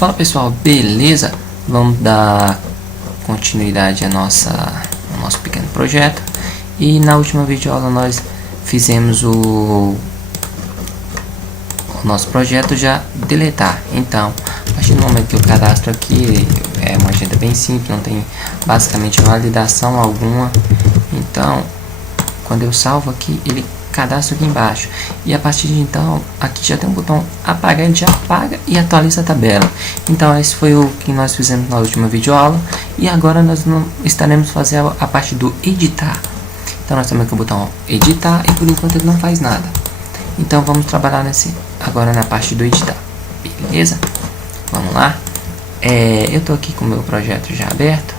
Fala pessoal, beleza? Vamos dar continuidade ao nosso pequeno projeto. E na última videoaula nós fizemos o nosso projeto já deletar. Então, a partir do momento que eu cadastro aqui, é uma agenda bem simples, não tem basicamente validação alguma. Então, quando eu salvo aqui, ele cadastra aqui embaixo, e a partir de então aqui já tem um botão apagar, ele já apaga e atualiza a tabela. Então esse foi o que nós fizemos na última videoaula, e agora nós não estaremos fazendo a parte do editar. Então nós temos aqui o botão editar, e por enquanto ele não faz nada. Então vamos trabalhar agora na parte do editar, beleza? Vamos lá. Eu estou aqui com o meu projeto já aberto,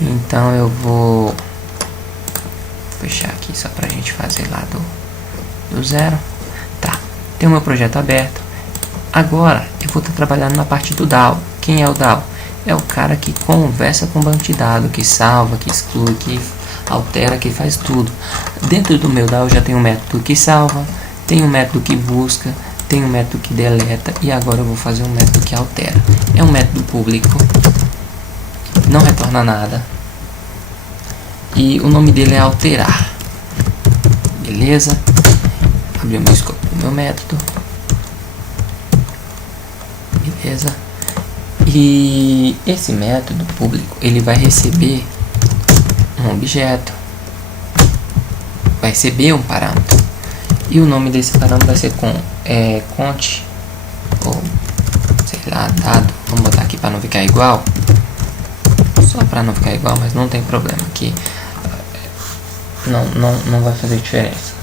então eu vou fechar aqui só pra gente fazer lá do zero. Tá, tem o meu projeto aberto. Agora eu vou estar trabalhando na parte do DAO. Quem é o DAO? É o cara que conversa com o banco de dados, que salva, que exclui, que altera, que faz tudo. Dentro do meu DAO já tem um método que salva, tem um método que busca, tem um método que deleta, e agora eu vou fazer um método que altera. É um método público, não retorna nada, e o nome dele é alterar, beleza? Abrir o meu escopo do meu método, beleza? E esse método público, ele vai receber um objeto, vai receber um parâmetro, e o nome desse parâmetro vai ser conte, ou sei lá, dado. Vamos botar aqui para não ficar igual, só para não ficar igual, mas não tem problema aqui. Não vai fazer diferença.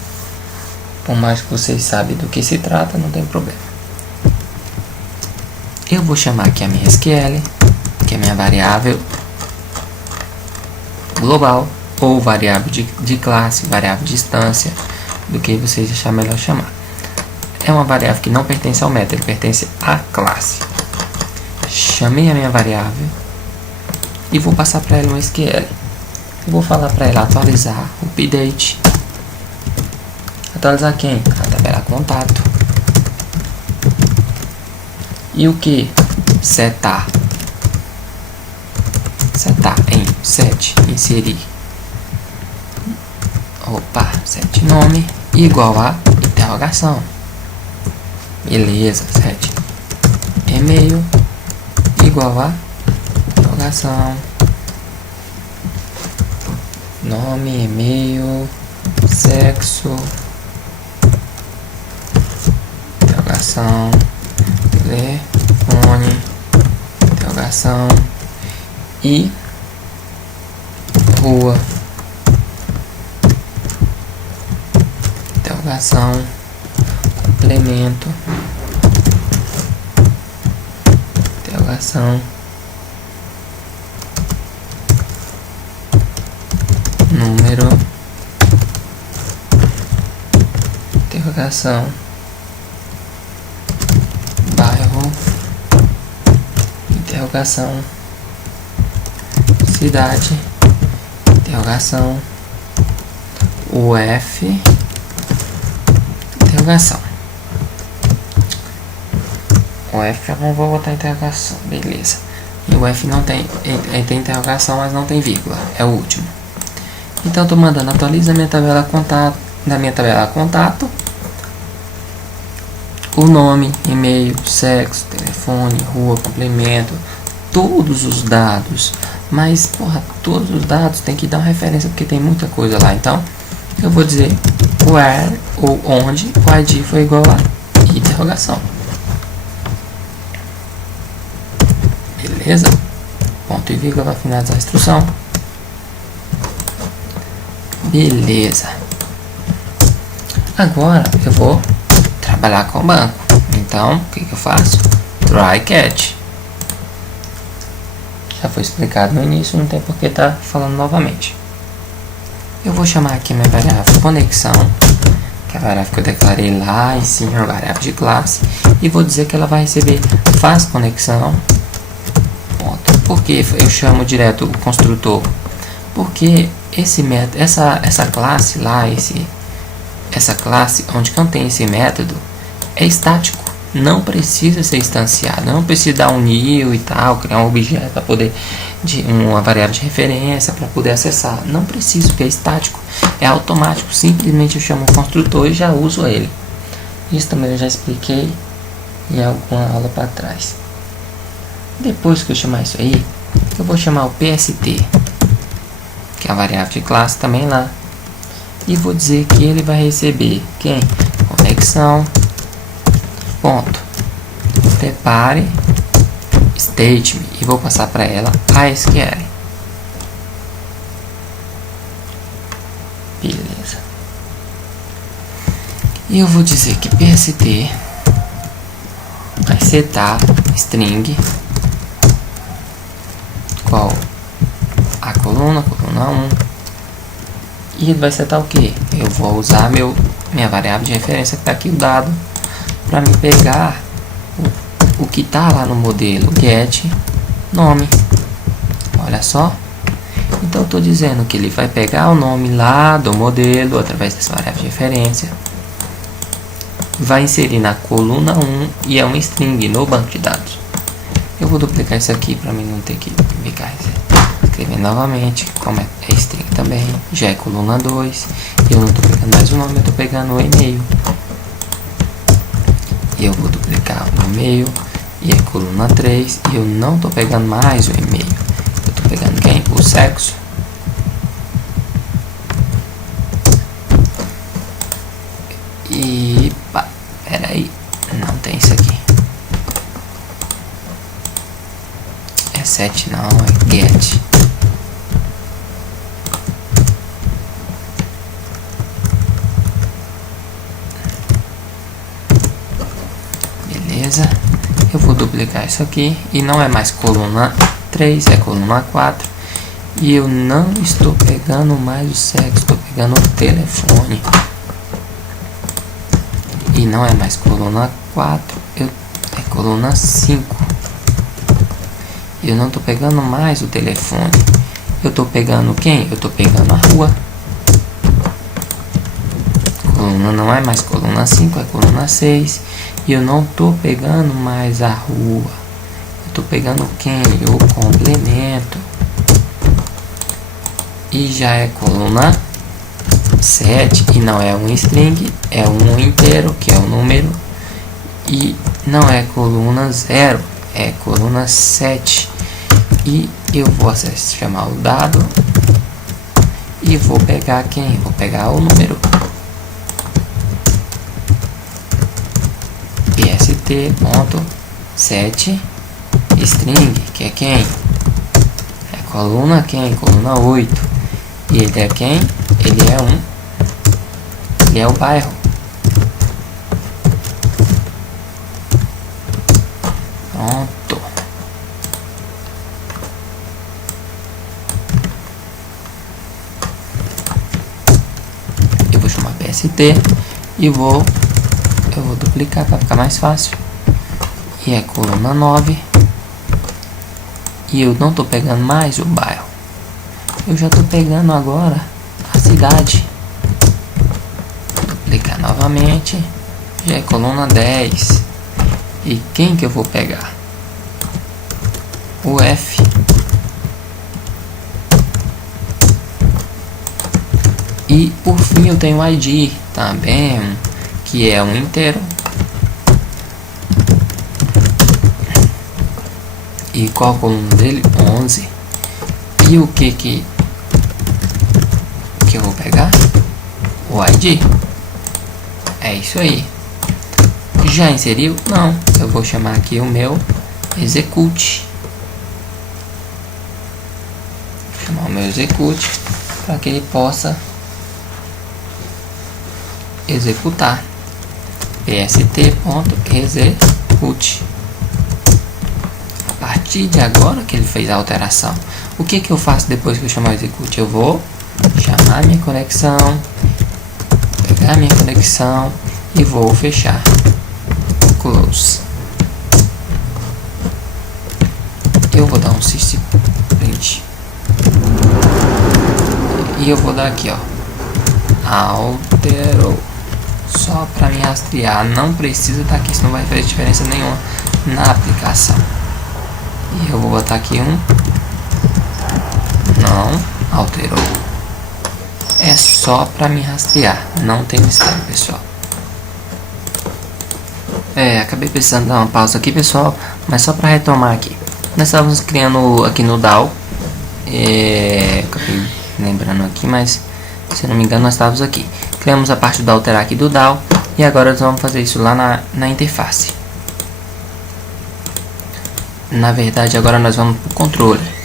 Por mais que vocês sabem do que se trata, não tem problema. Eu vou chamar aqui a minha SQL, que é minha variável global, ou variável de classe, variável de instância, do que vocês achar melhor chamar. É uma variável que não pertence ao método, ele pertence à classe. Chamei a minha variável e vou passar para ela um SQL. Eu vou falar para ela atualizar o update. Atualizar quem? A tabela contato. E o que? Setar. Setar em set, inserir. Opa, set nome igual a interrogação. Beleza, set e-mail igual a interrogação. Nome, e-mail, sexo, interrogação, telefone, interrogação, e rua, interrogação, complemento, interrogação, número, interrogação, bairro, interrogação, cidade, interrogação, UF, interrogação. O F eu não vou botar interrogação, beleza. E o F não tem, ele tem interrogação, mas não tem vírgula, é o último. Então estou mandando atualiza minha tabela contato, da minha tabela contato, o nome, e-mail, sexo, telefone, rua, complemento, todos os dados. Mas porra, todos os dados tem que dar uma referência, porque tem muita coisa lá. Então eu vou dizer where, ou onde o ID foi igual a interrogação. Beleza? Ponto e vírgula para finalizar a instrução. Beleza. Agora eu vou trabalhar com o banco. Então, o que eu faço? Try catch. Já foi explicado no início, não tem por que estar falando novamente. Eu vou chamar aqui minha variável conexão, que é a variável que eu declarei lá em cima, a variável de classe, e vou dizer que ela vai receber faz conexão. Ponto. Por que eu chamo direto o construtor? Porque esse método, essa classe lá, essa classe onde contém esse método é estático. não precisa ser instanciado, não precisa dar um new e tal, criar um objeto para poder, uma variável de referência para poder acessar. Não preciso, porque é estático, é automático. Simplesmente eu chamo o construtor e já uso ele. Isso também eu já expliquei em alguma aula para trás. Depois que eu chamar isso aí, eu vou chamar o PST, que é a variável de classe também lá, e vou dizer que ele vai receber quem? Conexão ponto prepare state e vou passar para ela a SQL. Beleza. E eu vou dizer que PST vai setar string qual a coluna 1, e ele vai setar o que? Eu vou usar minha variável de referência que está aqui o dado para me pegar o que está lá no modelo get nome. Olha só. Então eu estou dizendo que ele vai pegar o nome lá do modelo através dessa variável de referência, vai inserir na coluna 1 e é um string no banco de dados. Eu vou duplicar isso aqui para mim não ter que ficar escrevendo novamente, como é string também, já é coluna 2, e eu não estou pegando mais o nome, eu estou pegando o e-mail. E eu vou duplicar o e-mail, e é coluna 3, e eu não estou pegando mais o e-mail, eu estou pegando quem? O sexo. E peraí, não tem isso aqui. É set não, é get. Beleza. Eu vou duplicar isso aqui e não é mais coluna 3, é coluna 4. E eu não estou pegando mais o sexo, estou pegando o telefone. E não é mais coluna 4, é coluna 5. Eu não estou pegando mais o telefone. Eu estou pegando quem? Eu estou pegando a rua. Coluna não é mais coluna 5, é coluna 6. E eu não estou pegando mais a rua. Eu estou pegando quem? O complemento. E já é coluna 7. E não é um string, é um inteiro, que é o número. E não é coluna 0, é coluna 7. E eu vou chamar o dado. E vou pegar quem? Vou pegar o número. PST.set string, que é quem? É coluna quem? Coluna 8. E ele é quem? Ele é o bairro. Pronto. Eu vou chamar PST e eu vou duplicar para ficar mais fácil. E é coluna 9. E eu não estou pegando mais o bairro. Eu já estou pegando agora a cidade. Duplicar novamente. Já é coluna 10. E quem que eu vou pegar? O F. E por fim eu tenho o ID também, que é um inteiro. E qual a coluna dele? 11. E o que eu vou pegar? O ID. É isso aí. Já inseriu? Não. Eu vou chamar aqui o meu execute. Vou chamar o meu execute para que ele possa executar. pst.execute. A partir de agora que ele fez a alteração, o que eu faço depois que eu chamar o execute? Eu vou chamar minha conexão, pegar minha conexão e vou fechar. Close. Eu vou dar um system print e eu vou dar aqui, ó, alterou só para me rastrear, não precisa estar aqui, senão vai fazer diferença nenhuma na aplicação. E eu vou botar aqui não alterou, é só para me rastrear, não tem mistério, pessoal. Acabei precisando dar uma pausa aqui, pessoal, mas só para retomar aqui, nós estávamos criando aqui no DAO, acabei lembrando aqui, mas se não me engano nós estávamos aqui, criamos a parte do alterar aqui do DAO, e agora nós vamos fazer isso lá na interface. Na verdade agora nós vamos para o controle.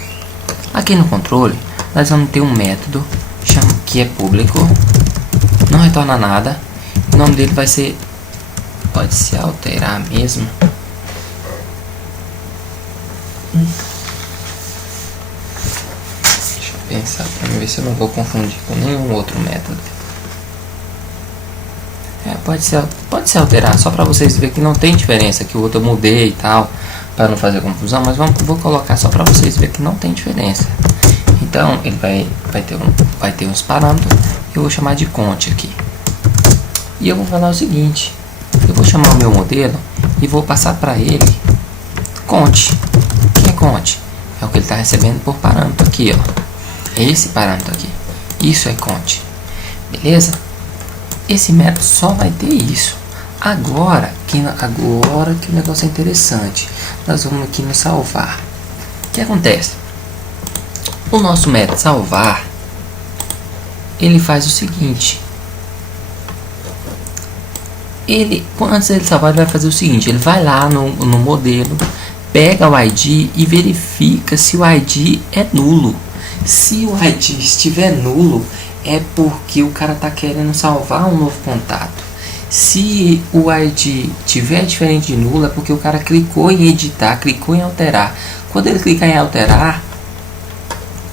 Aqui no controle nós vamos ter um método que é público, não retorna nada, o nome dele vai ser, pode se alterar mesmo, deixa eu pensar para ver se eu não vou confundir com nenhum outro método. Pode se alterar, só para vocês verem que não tem diferença, que o outro eu mudei e tal, para não fazer confusão, mas vou colocar só para vocês verem que não tem diferença. Então ele vai ter uns parâmetros, eu vou chamar de conte aqui, e eu vou falar o seguinte, eu vou chamar o meu modelo e vou passar para ele conte. O que é conte? É o que ele está recebendo por parâmetro aqui, ó, esse parâmetro aqui, isso é conte, beleza? Esse método só vai ter isso. Agora que o negócio é interessante, nós vamos aqui no salvar. O que acontece? O nosso método salvar, ele faz o seguinte, antes de salvar, ele vai fazer o seguinte, ele vai lá no modelo, pega o ID e verifica se o ID é nulo. Se o ID estiver nulo, é porque o cara tá querendo salvar um novo contato. Se o ID tiver diferente de nulo, é porque o cara clicou em editar, clicou em alterar. Quando ele clicar em alterar,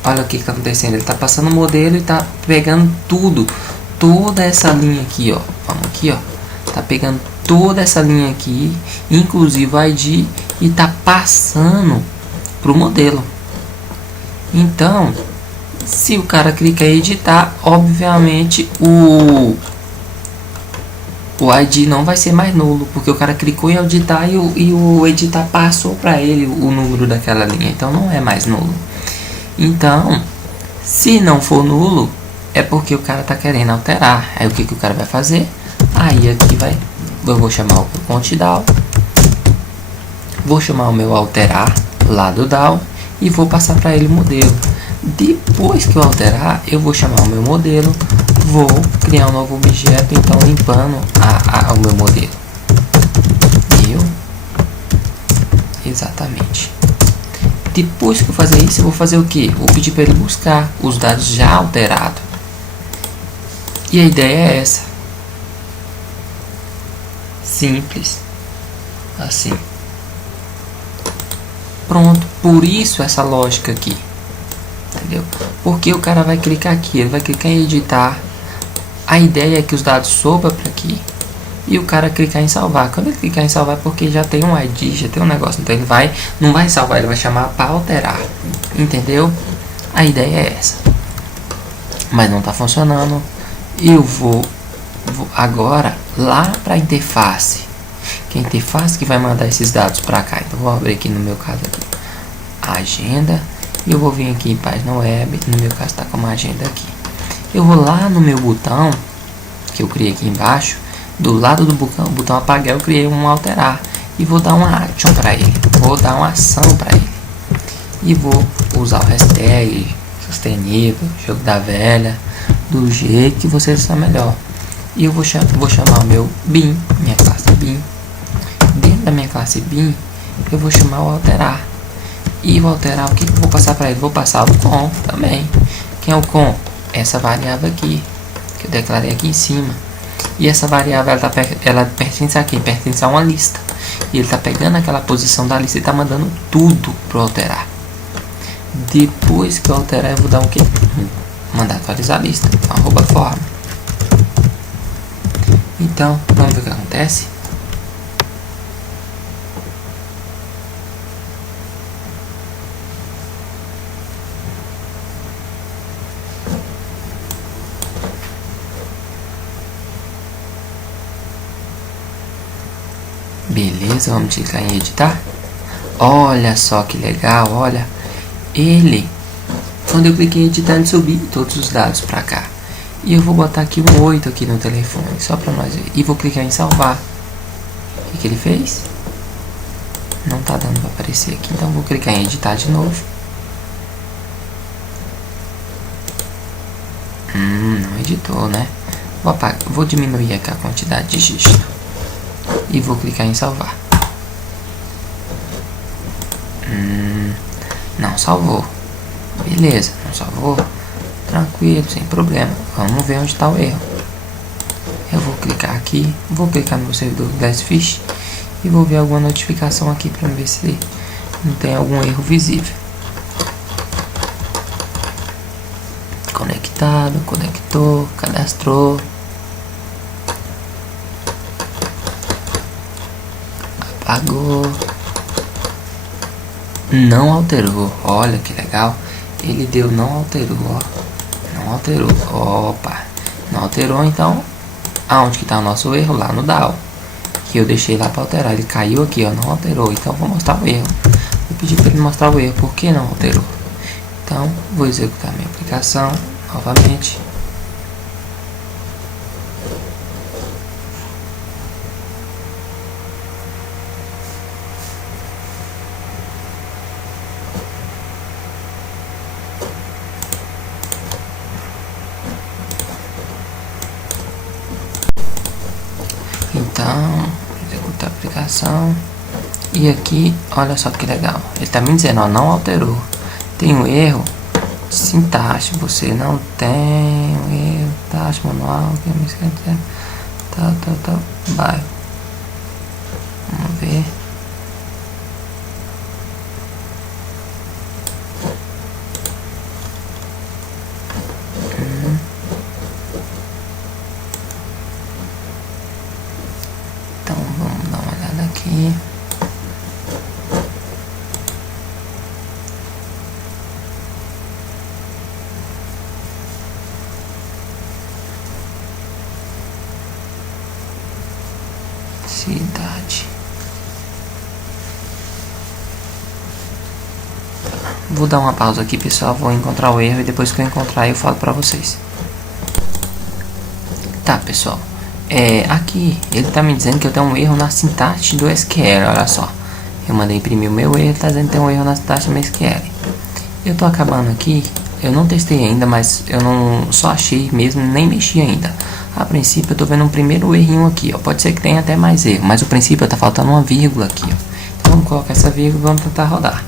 olha o que está acontecendo, ele está passando o modelo e está pegando toda essa linha aqui, ó. Vamos aqui, ó. Tá pegando toda essa linha aqui, inclusive o ID, e tá passando pro modelo. Então, se o cara clica em editar, obviamente o ID não vai ser mais nulo, porque o cara clicou em editar e o editar passou para ele o número daquela linha, então não é mais nulo. Então, se não for nulo, é porque o cara tá querendo alterar. Aí o que o cara vai fazer? Aí aqui eu vou chamar o ponte DAO, vou chamar o meu alterar lá do DAO e vou passar para ele o modelo. Depois que eu alterar, eu vou chamar o meu modelo, vou criar um novo objeto, então limpando o meu modelo. Exatamente. Depois que eu fazer isso, eu vou fazer o que? Vou pedir para ele buscar os dados já alterados. E a ideia é essa. Simples. Assim. Pronto. Por isso essa lógica aqui. Entendeu? Porque o cara vai clicar aqui, ele vai clicar em editar. A ideia é que os dados sobram para aqui e o cara clicar em salvar. Quando ele clicar em salvar é porque já tem um ID, já tem um negócio, então ele não vai salvar, ele vai chamar para alterar. Entendeu? A ideia é essa. Mas não está funcionando. Eu vou agora lá para a interface. Que é a interface que vai mandar esses dados para cá. Então vou abrir aqui no meu caso aqui a agenda. E eu vou vir aqui em página web, no meu caso está com uma agenda aqui. Eu vou lá no meu botão, que eu criei aqui embaixo, do lado do botão apagar, eu criei um alterar. E vou dar uma action para ele, vou dar uma ação para ele. E vou usar o hashtag, sustenido, jogo da velha, do jeito que vocês acham melhor. E eu vou chamar o meu bin, minha classe bin. Dentro da minha classe bin, eu vou chamar o alterar. E vou alterar o que eu vou passar para ele? Vou passar o com também. Quem é o com? Essa variável aqui, que eu declarei aqui em cima. E essa variável, ela pertence a quem? Pertence a uma lista. E ele está pegando aquela posição da lista e está mandando tudo para alterar. Depois que eu alterar, eu vou dar o que? Mandar atualizar a lista. Arroba forma. Então, vamos ver o que acontece. Beleza, vamos clicar em editar. Olha só que legal, olha. Quando eu cliquei em editar, ele subiu todos os dados pra cá. E eu vou botar aqui um 8 aqui no telefone, só pra nós ver. E vou clicar em salvar. O que ele fez? Não tá dando pra aparecer aqui, então vou clicar em editar de novo. Não editou, né? Vou diminuir aqui a quantidade de dígito. E vou clicar em salvar. Não salvou. Beleza, não salvou. Tranquilo, sem problema. Vamos ver onde está o erro. Eu vou clicar aqui. Vou clicar no servidor do Glassfish. E vou ver alguma notificação aqui para ver se não tem algum erro visível. Conectado, conectou, cadastrou. Apagou. Não alterou. Olha que legal. Ele deu não alterou, ó. Não alterou. Opa. Não alterou, então. Aonde que tá o nosso erro? Lá no DAO. Que eu deixei lá para alterar. Ele caiu aqui, ó. Não alterou. Então vou mostrar o erro. Vou pedir para ele mostrar o erro. Por que não alterou? Então vou executar minha aplicação novamente. Então, executar a aplicação. E aqui, olha só que legal. Ele está me dizendo, ó, não alterou. Tem um erro de sintaxe. Você não tem um erro. Taxa manual. Que me esquece. Tá. Vai. Vamos ver. Então vamos dar uma olhada aqui. Cidade. Vou dar uma pausa aqui, pessoal. Vou encontrar o erro e depois que eu encontrar eu falo pra vocês. Tá, pessoal. Aqui ele tá me dizendo que eu tenho um erro na sintaxe do SQL. Olha só. Eu mandei imprimir o meu erro. Ele tá dizendo que tem um erro na sintaxe do meu SQL. Eu tô acabando aqui. Eu não testei ainda, mas eu não só achei mesmo, nem mexi ainda. A princípio eu tô vendo um primeiro errinho aqui, ó. Pode ser que tenha até mais erro, mas o princípio tá faltando uma vírgula aqui, ó. Então vamos colocar essa vírgula e vamos tentar rodar.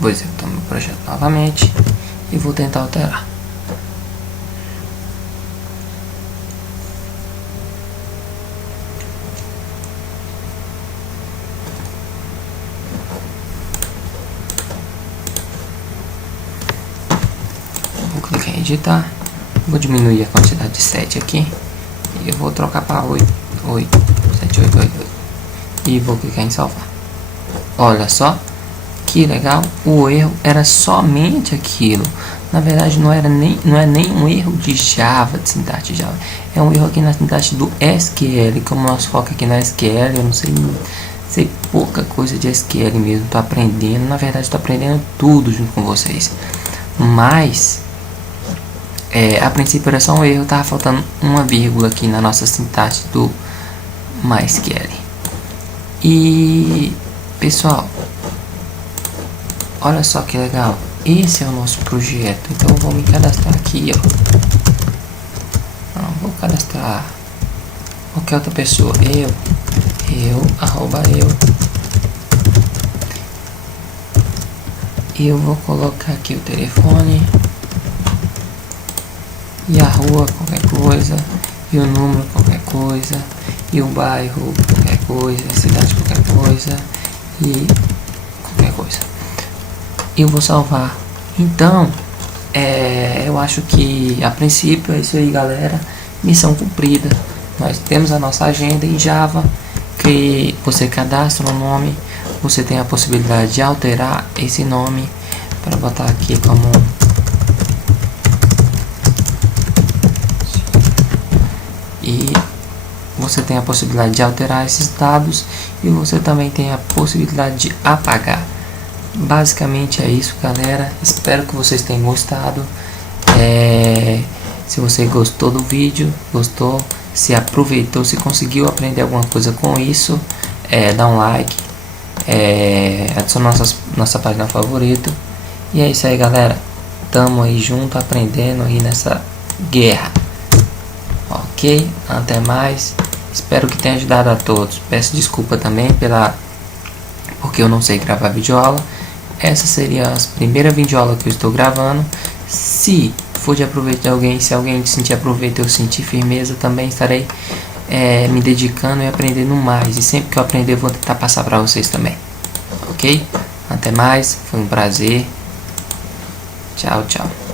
Vou executar meu projeto novamente e vou tentar alterar. Vou clicar em editar. Vou diminuir a quantidade de 7 aqui. E eu vou trocar para 8. 7, 8, 8. E vou clicar em salvar. Olha só. Que legal. O erro era somente aquilo. Na verdade não é nem um erro de Java, de sintaxe de Java. É um erro aqui na sintaxe do SQL. Como nosso foco aqui na SQL, eu não sei pouca coisa de SQL mesmo. Tô aprendendo. Na verdade tô aprendendo tudo junto com vocês. Mas... a princípio era só um erro, tava faltando uma vírgula aqui na nossa sintaxe do MySQL. E pessoal, olha só que legal, esse é o nosso projeto. Então eu vou me cadastrar aqui, ó. Não, vou cadastrar qualquer outra pessoa. eu. E eu vou colocar aqui o telefone. E a rua, qualquer coisa. E o número, qualquer coisa. E o bairro, qualquer coisa. A cidade, qualquer coisa. E qualquer coisa. Eu vou salvar. Então, eu acho que a princípio é isso aí, galera. Missão cumprida. Nós temos a nossa agenda em Java. Que você cadastra um nome. Você tem a possibilidade de alterar esse nome. Para botar aqui como... E você tem a possibilidade de alterar esses dados e você também tem a possibilidade de apagar. Basicamente é isso, galera. Espero que vocês tenham gostado. Se você gostou do vídeo, se aproveitou, se conseguiu aprender alguma coisa com isso, dá um like, adiciona nossa página favorita. E é isso aí, galera. Tamo aí junto, aprendendo aí nessa guerra. Ok? Até mais. Espero que tenha ajudado a todos. Peço desculpa também porque eu não sei gravar videoaula. Essa seria a primeira videoaula que eu estou gravando. Se for de aproveito de alguém, se alguém sentir aproveito, eu sentir firmeza, também estarei me dedicando e aprendendo mais. E sempre que eu aprender, eu vou tentar passar para vocês também. Ok? Até mais. Foi um prazer. Tchau, tchau.